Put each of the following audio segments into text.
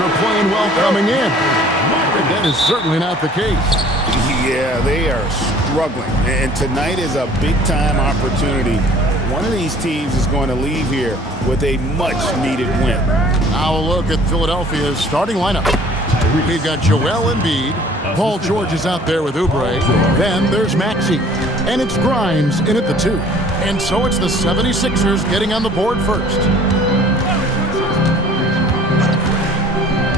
are playing well coming in. That is certainly not the case. Yeah, they are struggling. And tonight is a big-time opportunity. One of these teams is going to leave here with a much-needed win. Now a look at Philadelphia's starting lineup. We've got Joel Embiid. Paul George is out there with Oubre. Then there's Maxey. And it's Grimes in at the 2. And so it's the 76ers getting on the board first.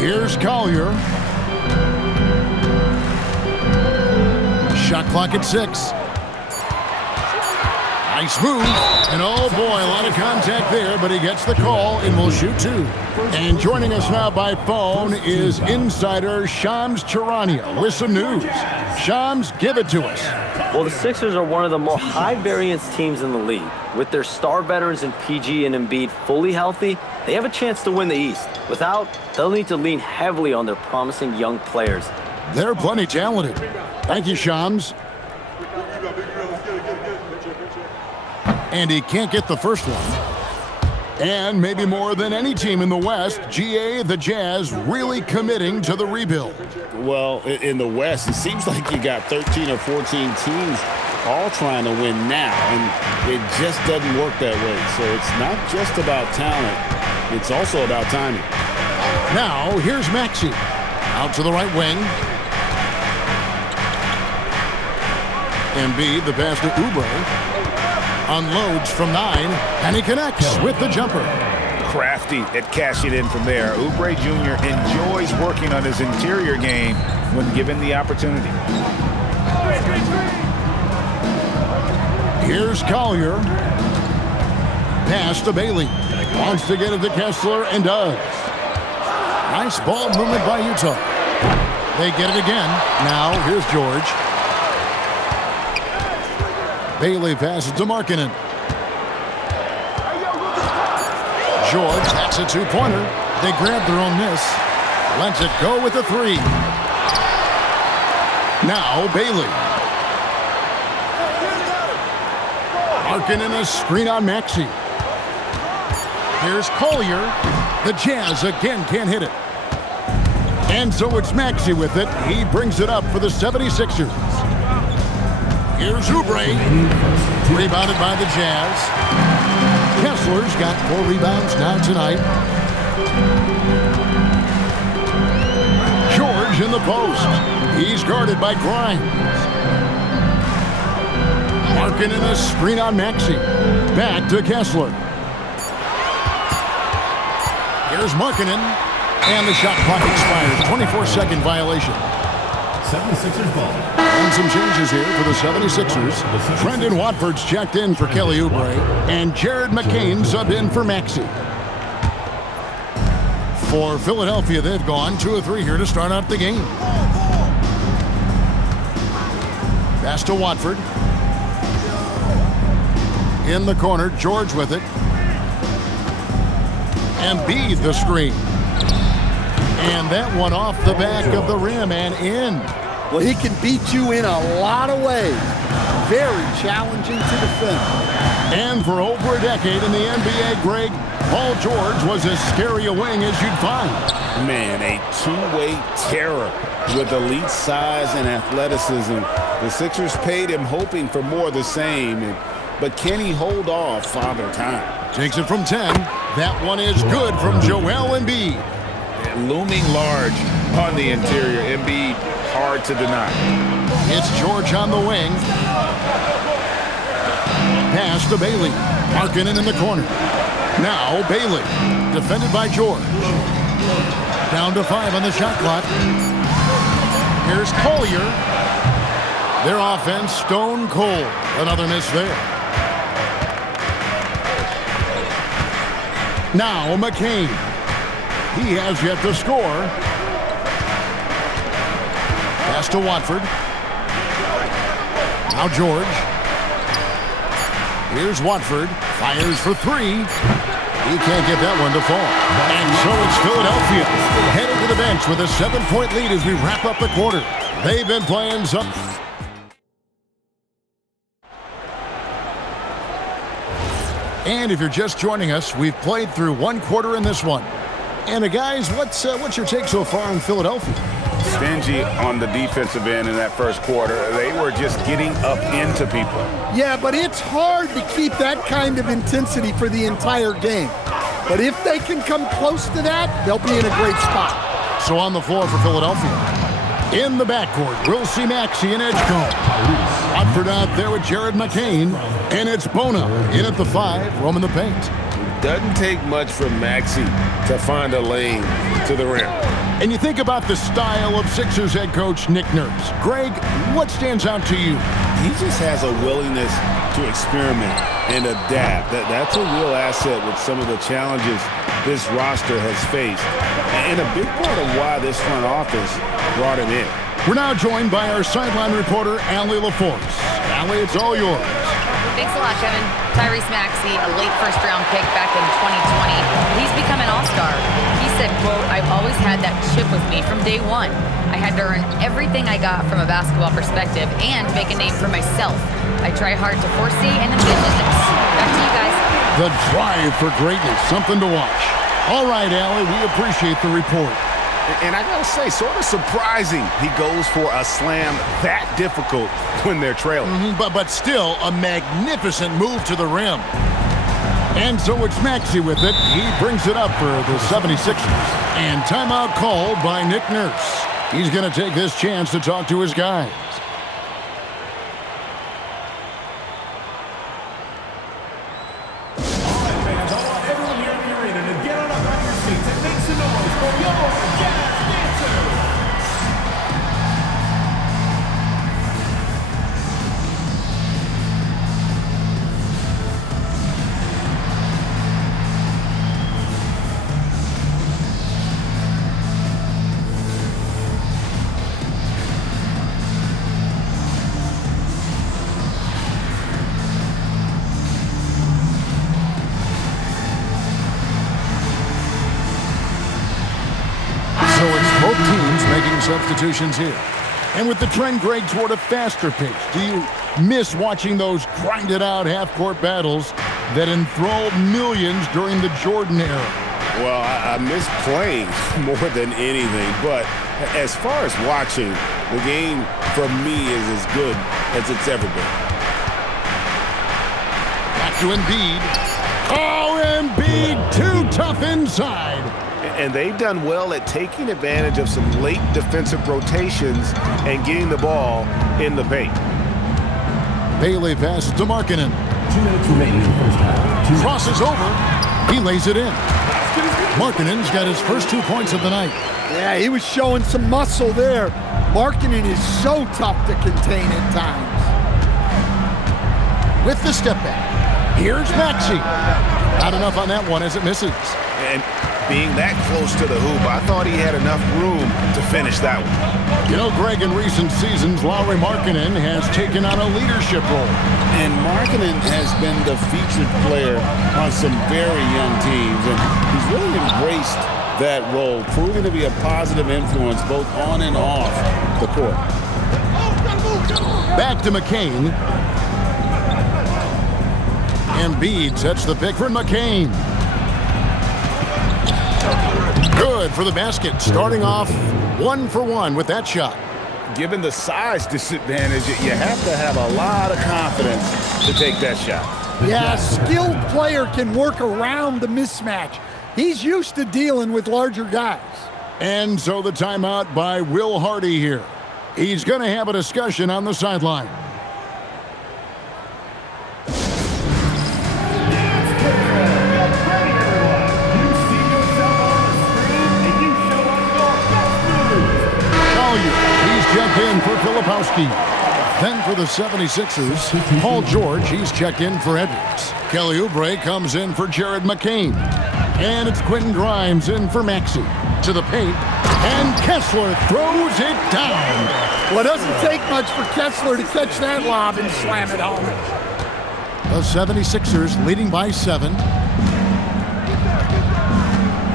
Here's Collier. Shot clock at 6. Nice move. And oh boy, a lot of contact there, but he gets the call and will shoot 2. And joining us now by phone is insider Shams Charania with some news. Shams, give it to us. Well, the Sixers are one of the more high-variance teams in the league. With their star veterans in PG and Embiid fully healthy, they have a chance to win the East. Without, they'll need to lean heavily on their promising young players. They're plenty talented. Thank you, Shams. And he can't get the first one. And maybe more than any team in the West, GA, the Jazz, really committing to the rebuild. Well, in the West, it seems like you got 13 or 14 teams all trying to win now, and it just doesn't work that way. So it's not just about talent, it's also about timing. Now, here's Maxey. Out to the right wing. Embiid, the pass to Oubre. Unloads from 9, and he connects with the jumper. Crafty at cashing in from there. Oubre Jr. enjoys working on his interior game when given the opportunity. Here's Collier. Pass to Bailey. Wants to get it to Kessler and does. Nice ball movement by Utah. They get it again. Now here's George. Bailey passes to Markkanen. George, that's a 2-pointer. They grab their own miss. Lets it go with a 3. Now Bailey. Markkanen a screen on Maxey. Here's Collier. The Jazz again can't hit it. And so it's Maxey with it. He brings it up for the 76ers. Here's Oubre. Rebounded by the Jazz. Kessler's got 4 rebounds now tonight. George in the post. He's guarded by Grimes. Markkanen a screen on Maxey. Back to Kessler. Here's Markkanen. And the shot clock expires. 24-second violation. 76ers ball. And some changes here for the 76ers. Brendan Watford's checked in for Kelly Oubre. And Jared McCain subbed in for Maxey. For Philadelphia, they've gone 2 of 3 here to start out the game. Pass to Watford. In the corner, George with it. Embiid the screen. And that one off the back of the rim and in. Well, he can beat you in a lot of ways. Very challenging to defend. And for over a decade in the NBA, Greg, Paul George was as scary a wing as you'd find. Man, a two-way terror with elite size and athleticism. The Sixers paid him hoping for more of the same, but can he hold off Father Time? Takes it from 10. That one is good from Joel Embiid. Looming large on the interior. Embiid, hard to deny. It's George on the wing. Pass to Bailey. Markkanen in the corner. Now Bailey, defended by George. Down to 5 on the shot clock. Here's Collier. Their offense stone cold. Another miss there. Now McCain. He has yet to score. Pass to Watford. Now George. Here's Watford. Fires for 3. He can't get that one to fall. And so it's Philadelphia headed to the bench with a 7-point lead as we wrap up the quarter. They've been playing some. And if you're just joining us, we've played through 1 quarter in this one. And guys, what's your take so far on Philadelphia? Stingy on the defensive end in that first quarter. They were just getting up into people. Yeah, but it's hard to keep that kind of intensity for the entire game. But if they can come close to that, they'll be in a great spot. So on the floor for Philadelphia. In the backcourt, we'll see Maxey and Edgecombe. Watford out there with Jared McCain. And it's Bona in at the 5, roaming the paint. Doesn't take much from Maxey to find a lane to the rim. And you think about the style of Sixers head coach Nick Nurse. Greg, what stands out to you? He just has a willingness to experiment and adapt. That's a real asset with some of the challenges this roster has faced. And a big part of why this front office brought him in. We're now joined by our sideline reporter, Allie LaForce. Allie, it's all yours. Thanks a lot, Kevin. Tyrese Maxey, a late first-round pick back in 2020. He's become an all-star. He said, quote, "I've always had that chip with me from day one. I had to earn everything I got from a basketball perspective and make a name for myself. I try hard to foresee and envision this." Back to you guys. The drive for greatness, something to watch. All right, Allie, we appreciate the report. And I gotta say, sort of surprising he goes for a slam that difficult when they're trailing. But still, a magnificent move to the rim. And so it's Maxey with it. He brings it up for the 76ers. And timeout called by Nick Nurse. He's going to take this chance to talk to his guys. Both teams making substitutions here. And with the trend, Greg, toward a faster pace, do you miss watching those grinded-out half-court battles that enthralled millions during the Jordan era? Well, I miss playing more than anything, but as far as watching, the game for me is as good as it's ever been. Back to Embiid. Oh, Embiid, too tough inside. And they've done well at taking advantage of some late defensive rotations and getting the ball in the paint. Bailey passes to Markkanen. 2 minutes remaining in the first half. Crosses over. He lays it in. Markkanen's got his first 2 points of the night. Yeah, he was showing some muscle there. Markkanen is so tough to contain at times. With the step back, here's Maxey. Not enough on that one as it misses. And being that close to the hoop, I thought he had enough room to finish that one. You know, Greg, in recent seasons, Lauri Markkanen has taken on a leadership role. And Markkanen has been the featured player on some very young teams, and he's really embraced that role, proving to be a positive influence both on and off the court. Back to McCain. Embiid sets the pick for McCain. Good for the basket, starting off 1 for 1 with that shot. Given the size disadvantage, you have to have a lot of confidence to take that shot. Yeah, a skilled player can work around the mismatch. He's used to dealing with larger guys. And so the timeout by Will Hardy here. He's going to have a discussion on the sideline. Checked in for Filipowski. Then for the 76ers, Paul George, he's checked in for Edwards. Kelly Oubre comes in for Jared McCain. And it's Quentin Grimes in for Maxey. To the paint, and Kessler throws it down. Well, it doesn't take much for Kessler to catch that lob and slam it home. The 76ers leading by 7.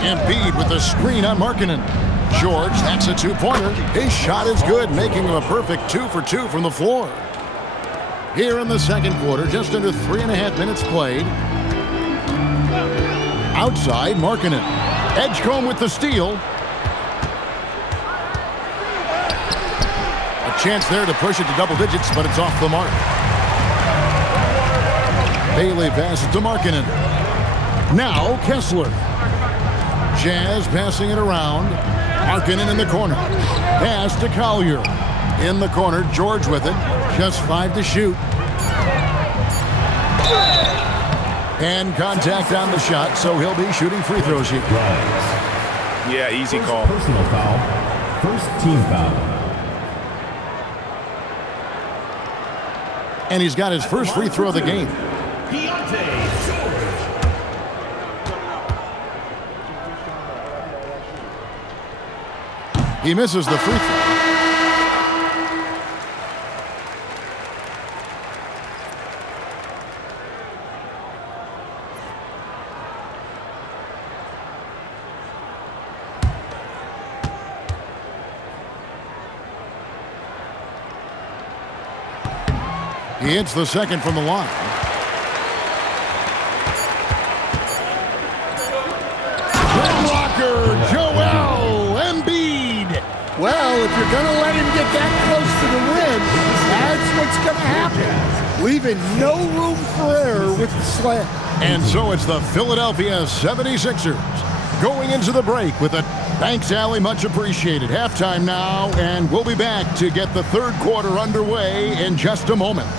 Embiid with the screen on Markkanen. George, that's a 2-pointer. His shot is good, making him a perfect 2 for 2 from the floor. Here in the second quarter, just under 3.5 minutes played. Outside, Markkanen. Edgecombe with the steal. A chance there to push it to double digits, but it's off the mark. Bailey passes to Markkanen. Now Kessler. Jazz passing it around. Markkanen in the corner. Pass to Collier. In the corner, George with it. Just 5 to shoot. And contact on the shot, so he'll be shooting free throws here. Yeah, easy call. Personal foul. First team foul. And he's got his first free throw of the game. He misses the free throw. He hits the second from the line. Blocker, Joel Embiid. Well, if you're going to let him get that close to the rim, that's what's going to happen. Leaving no room for error with the slam. And so it's the Philadelphia 76ers going into the break with a thanks, Allie, much appreciated. Halftime now, and we'll be back to get the third quarter underway in just a moment.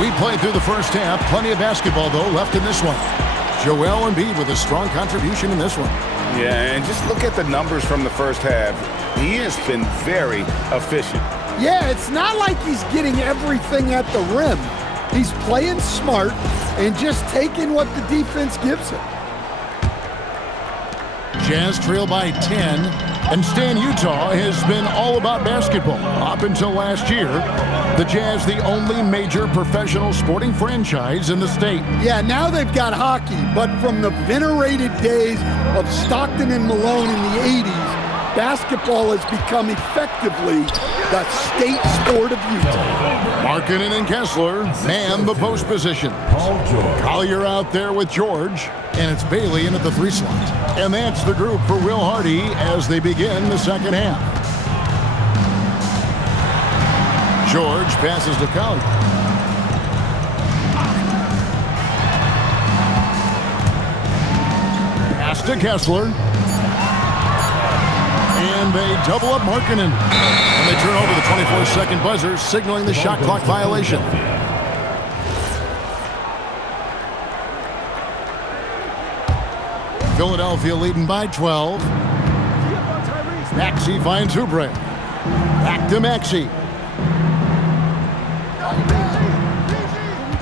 We played through the first half. Plenty of basketball, though, left in this one. Joel Embiid with a strong contribution in this one. Yeah, and just look at the numbers from the first half. He has been very efficient. Yeah, it's not like he's getting everything at the rim. He's playing smart and just taking what the defense gives him. Jazz trail by 10, and Stan, Utah has been all about basketball up until last year. The Jazz, the only major professional sporting franchise in the state. Yeah, now they've got hockey, but from the venerated days of Stockton and Malone in the 80s, basketball has become effectively the state sport of Utah. Markkanen and Kessler man the post position. Collier out there with George, and it's Bailey in at the 3 slot. And that's the group for Will Hardy as they begin the second half. George passes to Collier. Pass to Kessler. And they double up Markkanen. And they turn over the 24-second buzzer, signaling the shot clock violation. Philadelphia leading by 12. Maxey finds Oubre. Back to Maxey.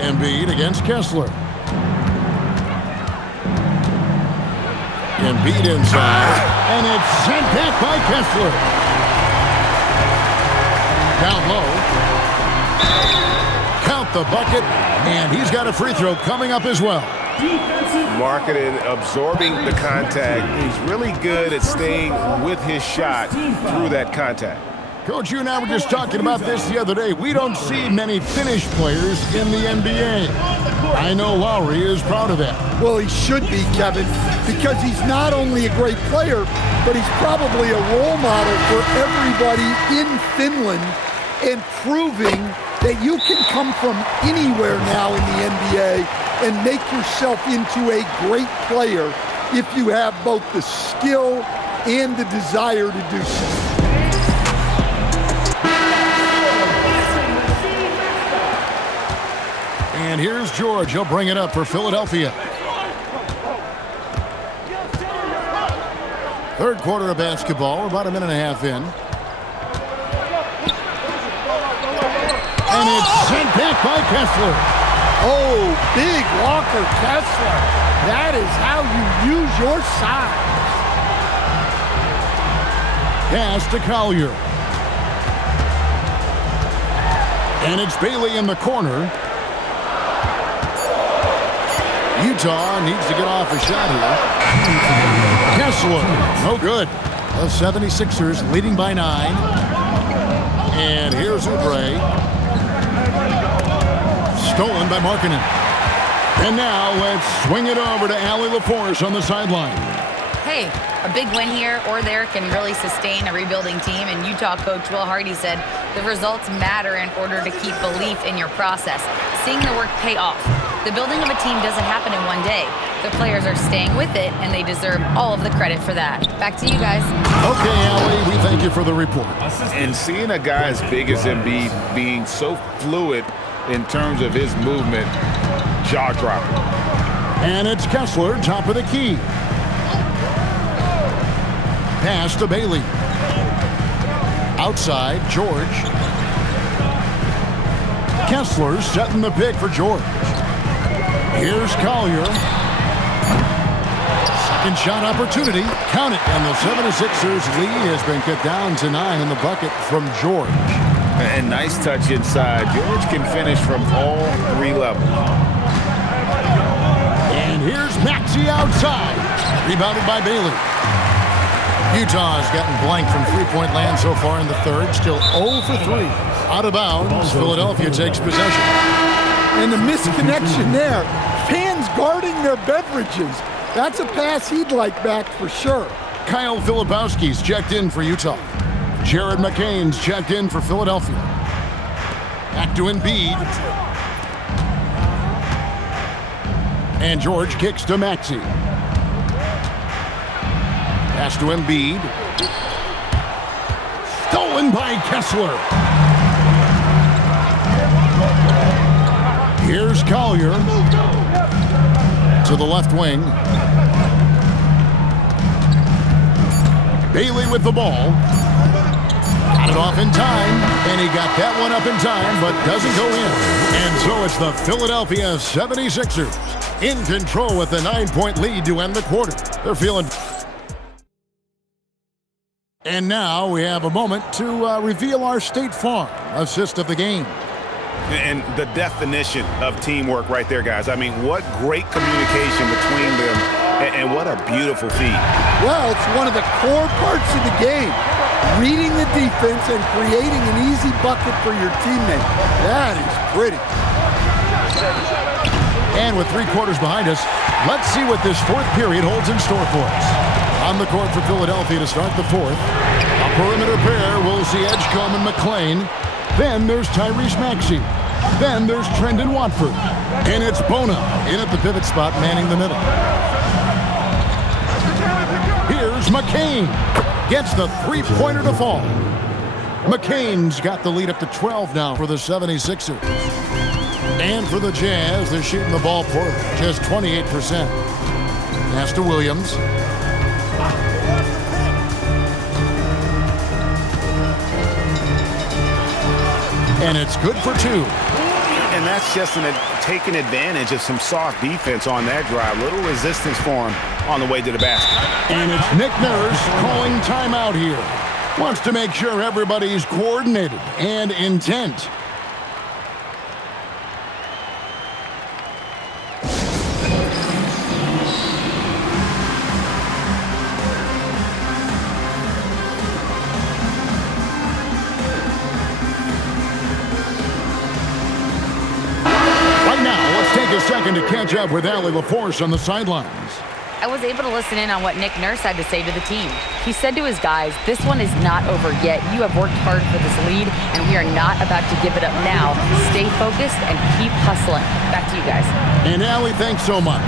Embiid against Kessler. Embiid inside, and it's sent back by Kessler. Down low. Count the bucket, and he's got a free throw coming up as well. Markkanen absorbing the contact. He's really good at staying with his shot through that contact. Coach, you and I were just talking about this the other day. We don't see many Finnish players in the NBA. I know Lowry is proud of that. Well, he should be, Kevin, because he's not only a great player, but he's probably a role model for everybody in Finland and proving that you can come from anywhere now in the NBA and make yourself into a great player if you have both the skill and the desire to do so. And here's George. He'll bring it up for Philadelphia. Third quarter of basketball. We're about a minute and a half in. And it's sent back by Kessler. Oh, big Walker Kessler. That is how you use your size. Pass to Collier. And it's Bailey in the corner. Utah needs to get off a shot here. Kessler, no good. The 76ers leading by 9. And here's Oubre. Stolen by Markkanen. And now let's swing it over to Allie LaForce on the sideline. Hey, a big win here or there can really sustain a rebuilding team, and Utah coach Will Hardy said the results matter in order to keep belief in your process. Seeing the work pay off. The building of a team doesn't happen in one day. The players are staying with it, and they deserve all of the credit for that. Back to you guys. Okay, Allie, we thank you for the report. And seeing a guy as big as Embiid being so fluid in terms of his movement, jaw-dropping. And it's Kessler, top of the key. Pass to Bailey. Outside, George. Kessler setting the pick for George. Here's Collier. Second shot opportunity. Count it. And the 76ers lead has been cut down to 9 in the bucket from George. And nice touch inside. George can finish from all 3 levels. And here's Maxey outside. Rebounded by Bailey. Utah has gotten blank from three-point land so far in the third. Still 0 for 3. Out of bounds. Philadelphia takes possession. And the misconnection there. Fans guarding their beverages. That's a pass he'd like back for sure. Kyle Filipowski's checked in for Utah. Jared McCain's checked in for Philadelphia. Back to Embiid. And George kicks to Maxey. Pass to Embiid. Stolen by Kessler. Here's Collier to the left wing. Bailey with the ball. Got it off in time, and he got that one up in time, but doesn't go in. And so it's the Philadelphia 76ers in control with a 9-point lead to end the quarter. They're feeling... And now we have a moment to reveal our State Farm assist of the game. And the definition of teamwork right there, guys. I mean, what great communication between them, and what a beautiful feed. Well, it's one of the core parts of the game. Reading the defense and creating an easy bucket for your teammate. That is pretty. And with 3 quarters behind us, let's see what this fourth period holds in store for us. On the court for Philadelphia to start the fourth. A perimeter pair will see Edgecombe and McClain. Then there's Tyrese Maxey. Then there's Trendon Watford. And it's Bona in at the pivot spot, manning the middle. Here's McCain. Gets the three-pointer to fall. McCain's got the lead up to 12 now for the 76ers. And for the Jazz, they're shooting the ball poorly, just 28%. Pass to Williams. And it's good for 2. And that's just taking advantage of some soft defense on that drive. Little resistance for him on the way to the basket. And it's Nick Nurse calling timeout here. Wants to make sure everybody's coordinated and intent. A second to catch up with Allie LaForce on the sidelines. I was able to listen in on what Nick Nurse had to say to the team. He said to his guys, this one is not over yet. You have worked hard for this lead, and we are not about to give it up now. Stay focused and keep hustling. Back to you guys. And Allie, thanks so much.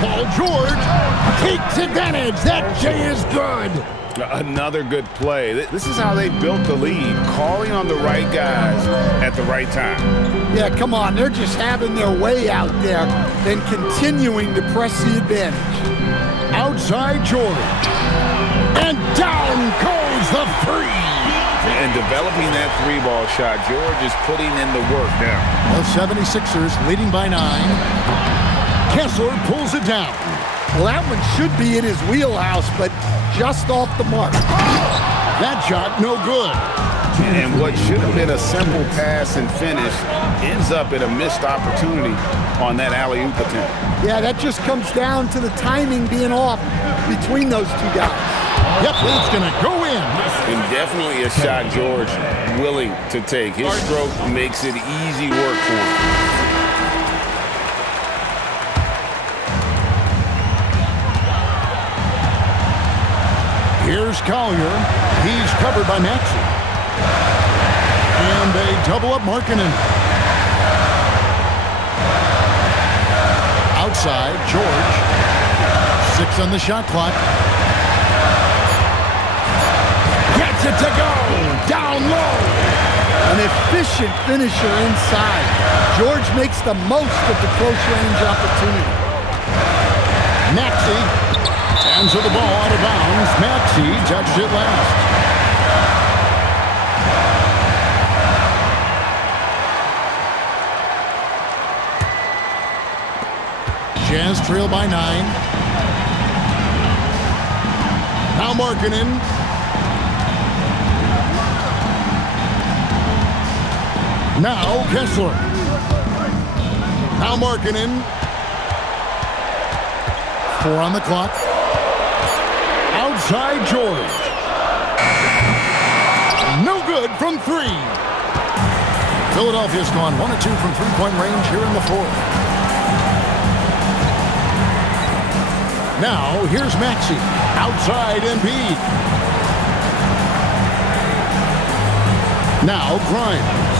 Paul George takes advantage. That J is good. Another good play. This is how they built the lead, calling on the right guys at the right time. Yeah, come on. They're just having their way out there and continuing to press the advantage. Outside George. And down goes the three. And developing that 3-ball shot, George is putting in the work now. The 76ers leading by 9. Kessler pulls it down. Well, that one should be in his wheelhouse, but just off the mark. That shot, no good. And what should have been a simple pass and finish ends up in a missed opportunity on that alley-oop attempt. Yeah, that just comes down to the timing being off between those two guys. Yep, it's going to go in. And definitely a shot George willing to take. His stroke makes it easy work for him. Here's Collier. He's covered by Maxey. And they double up Markkanen. Outside, George. 6 on the shot clock. Gets it to go. Down low. An efficient finisher inside. George makes the most of the close-range opportunity. Maxey. Hands of the ball out of bounds. Maxey touched it last. Jazz trail by 9. Now Markkanen. Now Kessler. Now Markkanen. 4 on the clock. Outside George. No good from 3. Philadelphia's gone 1 of 2 from three-point range here in the 4th. Now, here's Maxey. Outside Embiid. Now Grimes.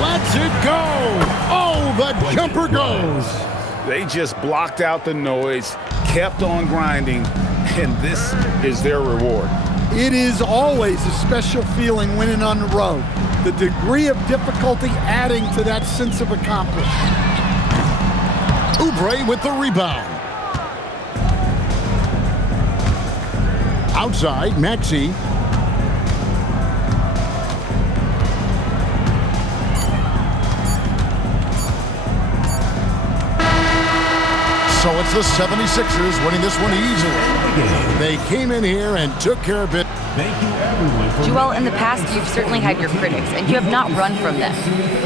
Lets it go. Oh, the jumper goes. They just blocked out the noise, kept on grinding, and this is their reward. It is always a special feeling winning on the road. The degree of difficulty adding to that sense of accomplishment. Oubre with the rebound. Outside, Maxey. So it's the 76ers winning this one easily. They came in here and took care of it. Thank you, everyone. Joel, in the past, you've certainly had your critics, and you have not run from them.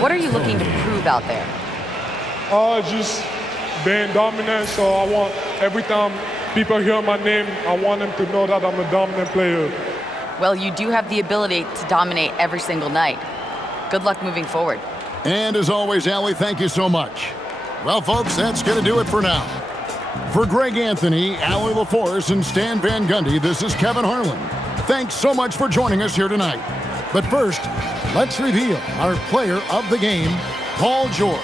What are you looking to prove out there? Just being dominant, so I want every time people hear my name, I want them to know that I'm a dominant player. Well, you do have the ability to dominate every single night. Good luck moving forward. And as always, Allie, thank you so much. Well, folks, that's going to do it for now. For Greg Anthony, Allie LaForce, and Stan Van Gundy, this is Kevin Harlan. Thanks so much for joining us here tonight. But first, let's reveal our player of the game, Paul George.